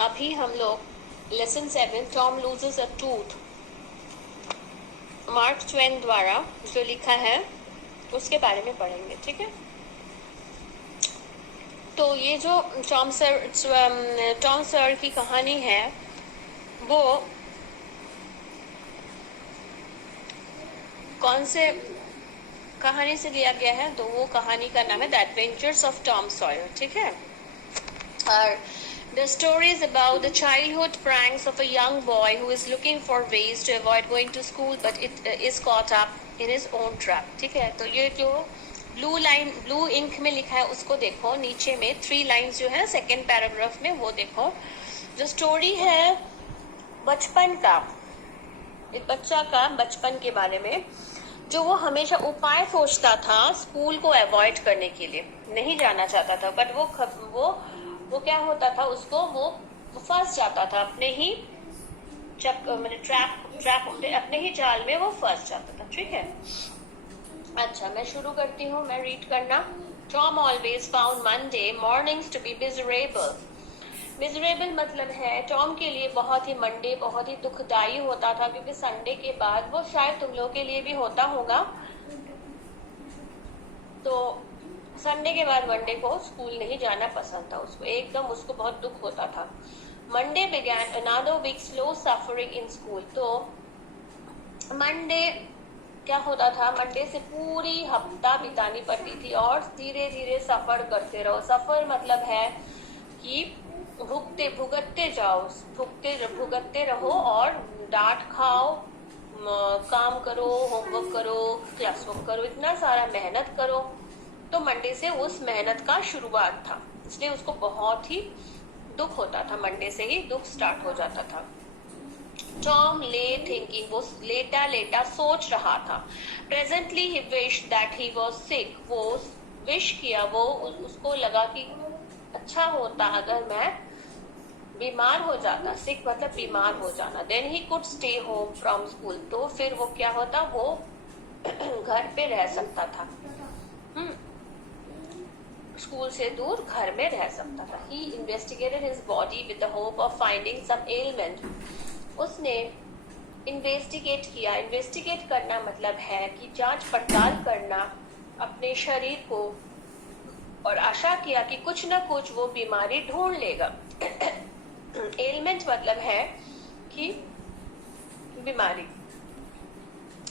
अभी हम लोग लेसन 7 टॉम लूजेस अ टूथ मार्क ट्वेन द्वारा जो लिखा है उसके बारे में पढ़ेंगे, ठीक है। तो ये जो टॉम सर की कहानी है वो कौन से कहानी से लिया गया है, तो वो कहानी का नाम है the adventures of Tom Sawyer, ठीक है। और the story is about the childhood pranks of a young boy who is looking for ways to avoid going to school but it is caught up in his own trap, ठीक है। तो ये जो blue ink में लिखा है उसको देखो, नीचे में 3 लाइन्स जो है सेकेंड पैराग्राफ में वो देखो। जो स्टोरी है बचपन का, एक बच्चा का बचपन के बारे में, जो वो हमेशा उपाय सोचता था स्कूल को अवॉइड करने के लिए, नहीं जाना चाहता था, बट वो क्या होता था, उसको वो फंस जाता था अपने ही ट्रैप अपने ही जाल में वो फंस जाता था, ठीक है। अच्छा, मैं शुरू करती हूँ, मैं रीड करना। Tom always found Monday mornings to be miserable. Miserable मतलब है टॉम के लिए बहुत ही मंडे बहुत ही दुखदाई होता था, क्योंकि संडे के बाद, वो शायद तुम लोगों के लिए भी होता होगा, तो संडे के बाद मंडे को स्कूल नहीं जाना पसंद था उसको, एकदम उसको बहुत दुख होता था। Monday began another week slow suffering in school. तो मंडे क्या होता था, मंडे से पूरी हफ्ता बितानी पड़ती थी और धीरे धीरे सफर करते रहो। सफर मतलब है कि भुगतते रहो और डांट खाओ, काम करो, होमवर्क करो, क्लासवर्क करो, इतना सारा मेहनत करो। तो मंडे से उस मेहनत का शुरुआत था, इसलिए उसको बहुत ही दुख होता था, मंडे से ही दुख स्टार्ट हो जाता था। टॉम ले थिंकिंग, वो लेटा सोच रहा था। Presently he wish that he was sick, वो विश किया, वो उसको लगा कि अच्छा होता अगर मैं बीमार हो जाता। सिक मतलब बीमार हो जाना। Then he could stay home from school, तो फिर वो क्या होता, वो घर पे रह सकता था, स्कूल से दूर घर में रह सकता था। He investigated his body with the hope of finding some ailment. उसने इन्वेस्टिगेट किया। इन्वेस्टिगेट करना मतलब है कि जांच पड़ताल करना अपने शरीर को, और आशा किया कि कुछ न कुछ वो बीमारी ढूंढ लेगा। एलिमेंट मतलब है कि बीमारी।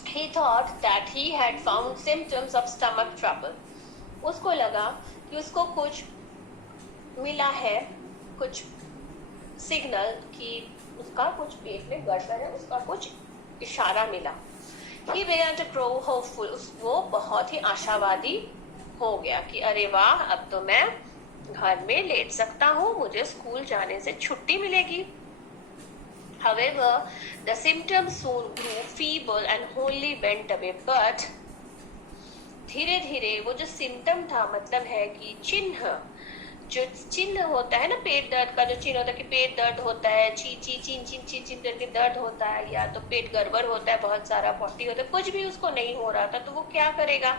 He thought that he had found symptoms of stomach trouble. उसको लगा कि उसको कुछ मिला है, कुछ सिग्नल कि उसका कुछ पेट में गड़बड़ है, उसका कुछ इशारा मिला। He began to grow hopeful. वो बहुत ही आशावादी हो गया कि अरे वाह, अब तो मैं घर में लेट सकता हूँ, मुझे स्कूल जाने से छुट्टी मिलेगी। However, the symptoms soon grew feeble and wholly went away. But धीरे धीरे वो जो सिम्टम था, मतलब है कि जो चिन्ह होता है ना, पेट दर्द का जो चिन्ह होता है कि पेट दर्द होता है, चीन करके दर्द होता है, या तो पेट गड़बड़ होता है, बहुत सारा पॉटी होता है, कुछ भी उसको नहीं हो रहा था, तो वो क्या करेगा,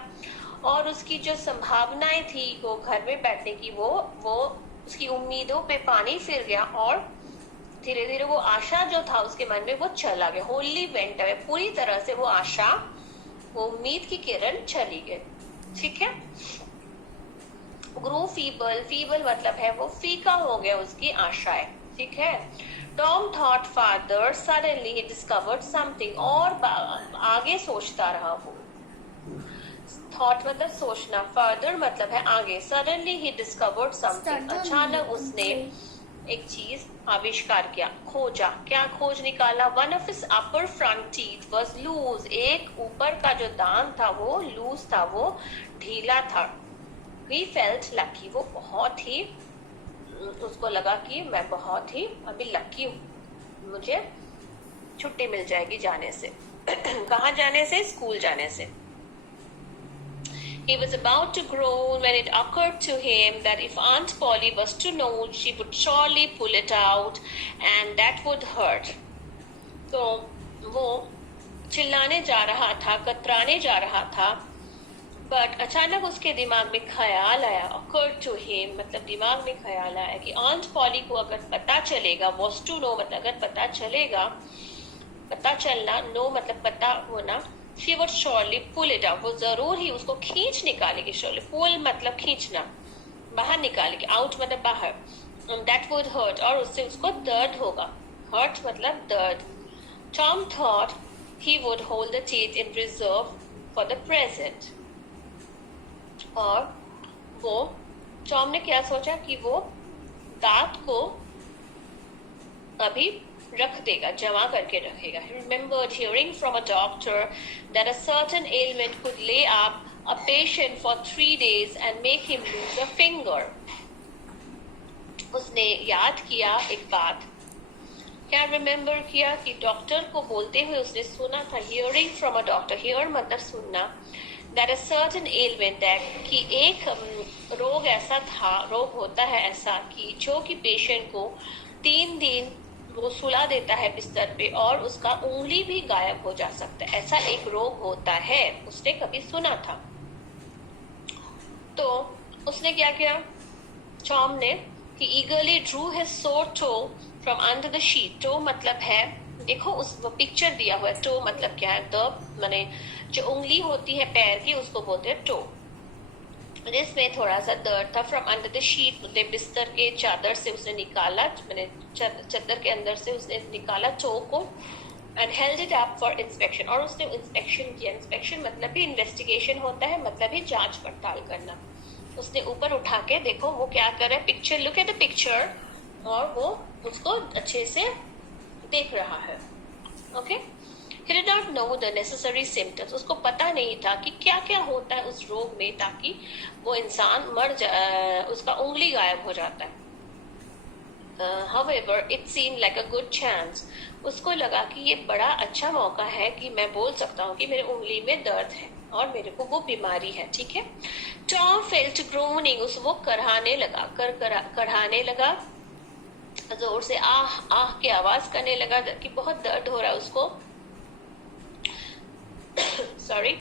और उसकी जो संभावनाएं थी वो घर में बैठने की, वो उसकी उम्मीदों पे पानी फिर गया, और धीरे धीरे वो आशा जो था उसके मन में वो चला गया। होली वेंट अवे, पूरी तरह से वो आशा, वो उम्मीद की किरण चली गई, ठीक है। ग्रो फीबल मतलब है वो फीका हो गया उसकी आशाएं, ठीक है। Tom thought father suddenly he discovered something, और आगे सोचता रहा वो। थॉट मतलब सोचना, फर्दर मतलब है आगे। सडनली ही डिस्कवर्ड समथिंग, अचानक उसने एक चीज आविष्कार किया, खोजा। क्या खोज निकाला? One of his upper front teeth was loose, एक ऊपर का जो दांत था वो लूज था, वो ढीला था। ही फेल्ट लकी, वो बहुत ही, उसको लगा कि मैं बहुत ही अभी लकी हूँ, मुझे छुट्टी मिल जाएगी जाने से। कहाँ जाने से? स्कूल जाने से। He was about to groan when it occurred to him that if Aunt Polly was to know, she would surely pull it out and that would hurt. तो वो चिल्लाने जा रहा था, कतराने जा रहा था बट अचानक उसके दिमाग में ख्याल आया, occurred to him, मतलब दिमाग में ख्याल आया कि आंट पॉली को अगर पता चलेगा, was to know मतलब अगर पता चलेगा, पता चलना, नो मतलब पता होना, she would surely pull it out, वो जरूर ही उसको खींच निकालेगी, surely, pull मतलब खींचना, बाहर निकालेगी, out मतलब बाहर, that would hurt, और उससे उसको दर्द होगा, hurt मतलब दर्द. Tom thought he would hold the teeth in reserve for the present. और वो टॉम ने क्या सोचा कि वो दांत को अभी रख देगा, जमा करके रखेगा. He remembered hearing from a doctor that a certain ailment could lay up a patient for 3 days and make him lose a finger. उसने याद किया एक बात, क्या रिमेम्बर किया कि डॉक्टर को बोलते हुए उसने सुना था, hearing from a doctor, here मतलब सुनना, that a certain element, that कि एक रोग ऐसा था, रोग होता है ऐसा कि जो कि पेशेंट को 3 दिन वो सुला देता है बिस्तर पे और उसका उंगली भी गायब हो जा सकता है, ऐसा एक रोग होता है, उसने कभी सुना था. तो उसने क्या किया टॉम ने कि eagerly drew his sore toe from under the sheet. Toe मतलब है, देखो उस वो पिक्चर दिया हुआ है, टो मतलब क्या है, द माने जो उंगली होती है पैर की उसको बोलते हैं टो. जिसमें थोड़ा सा दर्द था. फ्रॉम अंडर द शीट मतलब बिस्तर के चादर से उसने निकाला, मैंने चादर के अंदर से उसने निकाला टो को, and held it up for inspection, और उसने इंस्पेक्शन किया. इंस्पेक्शन मतलब भी इन्वेस्टिगेशन होता है, मतलब ही जांच पड़ताल करना. उसने ऊपर उठा के, देखो वो क्या कर रहा है, picture, look at the picture, और वो उसको अच्छे से देख रहा है. Okay. He did not know the necessary symptoms. उसको पता नहीं था कि क्या क्या होता है उस रोग में ताकि वो इंसान मर जाए, उसका उंगली गायब हो जाता है. However, it seemed like a good chance. उसको लगा कि ये बड़ा अच्छा मौका है कि मैं बोल सकता हूँ कि मेरे उंगली में दर्द है और मेरे को वो बीमारी है. ठीक है. Tom felt groaning. वो करहाने लगा, करहाने लगा, जोर से आह आह की आवाज करने लगा कि बहुत दर्द हो रहा है उसको. Sorry.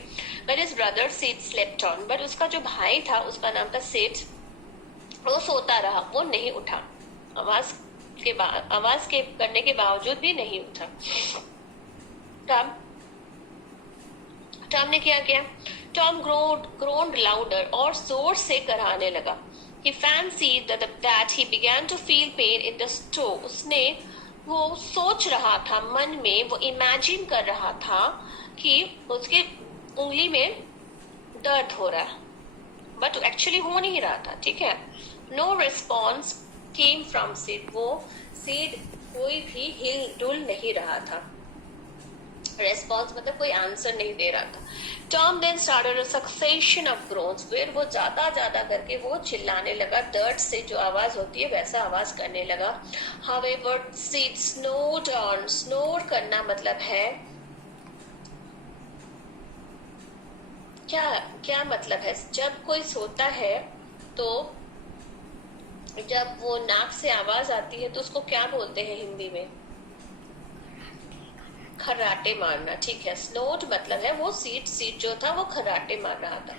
But his brother Sid slept on. But उसका जो भाई था, उसका नाम था सिड, वो सोता रहा, वो नहीं उठा, आवाज के करने के बावजूद भी नहीं उठा. टॉम ने क्या किया, टॉम groaned louder, और जोर से कराने लगा. He fancied that he began to feel pain in the toe. उसने वो सोच रहा था मन में, वो इमेजिन कर रहा था कि उसके उंगली में दर्द हो रहा है, बट एक्चुअली हो नहीं रहा था. ठीक है. No response came from Sid. वो सिड कोई भी हिल डुल नहीं रहा था. रेस्पॉन्स मतलब कोई आंसर नहीं दे रहा था. Tom then started a succession of groans. फिर वो ज्यादा करके वो चिल्लाने लगा, दर्द से जो आवाज होती है वैसा आवाज करने लगा. However Sid snored on. Snore करना मतलब है क्या मतलब है, जब कोई सोता है तो जब वो नाक से आवाज आती है तो उसको क्या बोलते हैं हिंदी में, खर्राटे मारना. ठीक है. स्नोट मतलब है वो सीट जो था वो खर्राटे मार रहा था.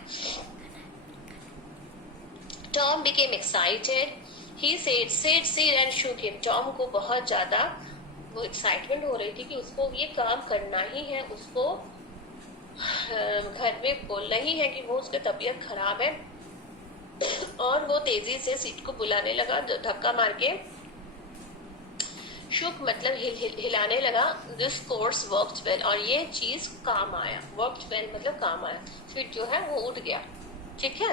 Tom became excited. He said Sid and shook him. Tom को बहुत ज्यादा वो एक्साइटमेंट हो रही थी कि उसको ये काम करना ही है, उसको घर में बोलना ही है कि वो उसकी तबीयत खराब है, और वो तेजी से सीट को बुलाने लगा, धक्का मार के. शुक मतलब हिलाने लगा. This course worked well. और ये चीज काम आया. वर्क्ड वेल मतलब काम आया. फिर जो है वो उठ गया. ठीक है.